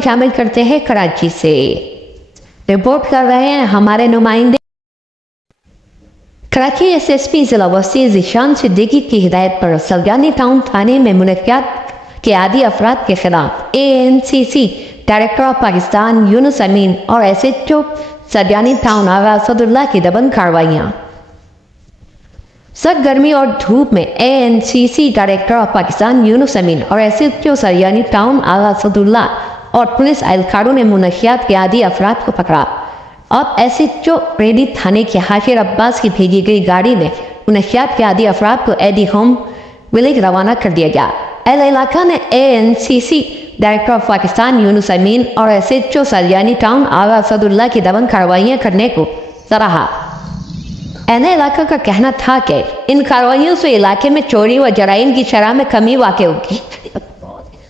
में शामिल करते हैं कराची से। रिपोर्ट कर रहे हैं हमारे नुमाइंदे। कराची एसएसपी जिला वसी ज़ीशान सिद्दीकी की हिदायत पर सरजानी टाउन थाने में मुनक्कियात के आदी अफराद के खिलाफ ANCC director of Pakistan Yunus Amin और SHO सरजानी टाउन आगा असदुल्ला की दबंग कार्रवाइयाँ। सख्त गर्मी और धूप में ANCC director of Pakistan Yunus Amin और SHO सरजानी टाउन आगा असदुल्ला और पुलिस एहलकारों ने मुनक्कियात के आदी अफराद को पकड़ा। अब SHO रेडी थाने के हाशिर अब्बास की भेजी गई गाड़ी में मुनक्कियात के आदी अफराद को एडी होम विलेज रवाना कर दिया गया। अहल इलाका ने ANCC director of Pakistan Yunus Amin और SHO सरजानी टाउन आगा असदुल्ला की दबंग कार्रवाइयाँ करने को सराहा। अहल इलाका का कहना था कि इन कार्रवाइयों से इलाके में चोरी व जराइम की शरह में कमी वाक़ होगी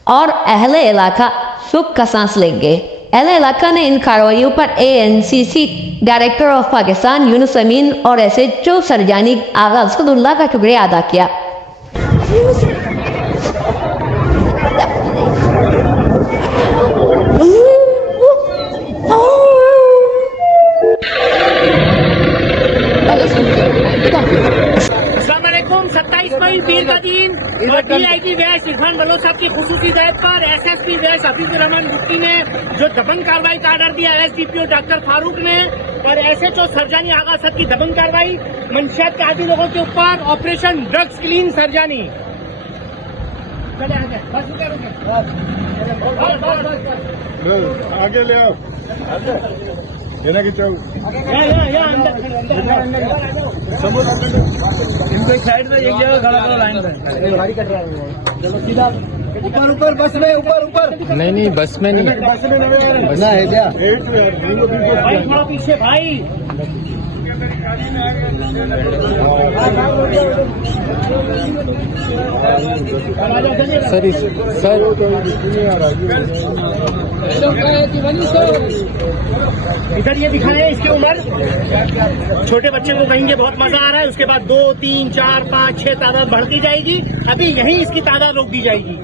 और अहल इलाका सुख का सांस लेंगे। अहल इलाका ने इन कार्रवाइयों पर ANCC director of Pakistan Yunus Amin और SHO सरजानी आगा असदुल्ला का शुक्रिया अदा किया। अस्सलामुअलैकुम। 27 मई पीर का दिन और DIG वेस्ट इरफान बलोच साहब की खुसूसी हिदायत पर SSP वेस्ट हफीजुर रहमान मुफ्ती ने जो दबंग कार्रवाई का आर्डर दिया SDPO डॉक्टर फारूक ने और SHO सरजानी आगा असद की दबंग कार्रवाई मंशियात के आदि लोगों के ऊपर ऑपरेशन ड्रग्स क्लीन सरजानी। आगे ले आओ देना की चाहूँ इनको एक साइड में एक जगह खड़ा करो लाइन में। गाड़ी कट रहा है। चलो सीधा ऊपर ऊपर बस में ऊपर ऊपर। नहीं बस में नहीं बस में बस है क्या भाई थोड़ा पीछे भाई। सर इधर ये दिखाएं इसकी उम्र। छोटे बच्चे को कहेंगे बहुत मजा आ रहा है, उसके बाद 2, 3, 4, 5, 6 तादाद बढ़ती जाएगी। अभी यहीं इसकी तादाद रोक दी जाएगी।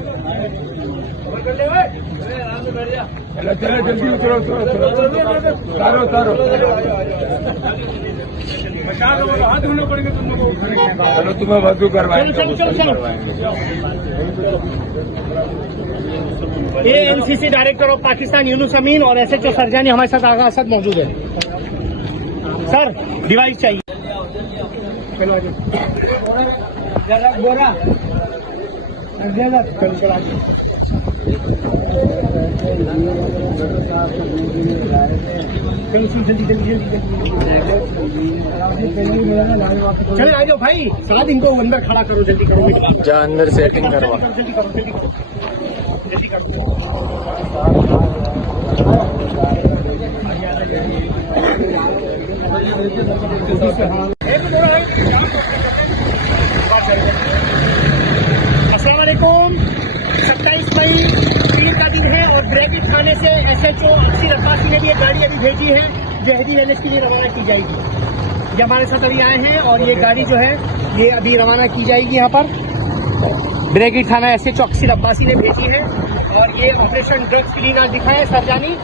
चलो जल्दी उतरो उतारो हाथ धोने पड़ेंगे तुम लोगों को। चलो तुम्हें वजू करवाएंगे। ANCC director of Pakistan Yunus Amin और SHO सरजानी हमारे साथ आगा असद मौजूद है। सर डिवाइस चाहिए। बोरा चले आ जाओ भाई, साथ इनको अंदर खड़ा करो, जल्दी करो। जा अंदर सेटिंग करवा। जल्दी करो जल्दी करो। अस्सलाम वालेकुम। 27 मई पीर का दिन है और ब्रेकी थाने से SHO अक्सी रब्बासी ने भी एक गाड़ी अभी भेजी है जहदी एनएच के लिए रवाना की जाएगी। ये हमारे साथ अभी आए हैं और ये गाड़ी जो है ये अभी रवाना की जाएगी। यहाँ पर ब्रेकी थाना SHO अक्सी रब्बासी ने भेजी है और ये ऑपरेशन ड्रग्स क्लीन आज दिखाया है सरजानी।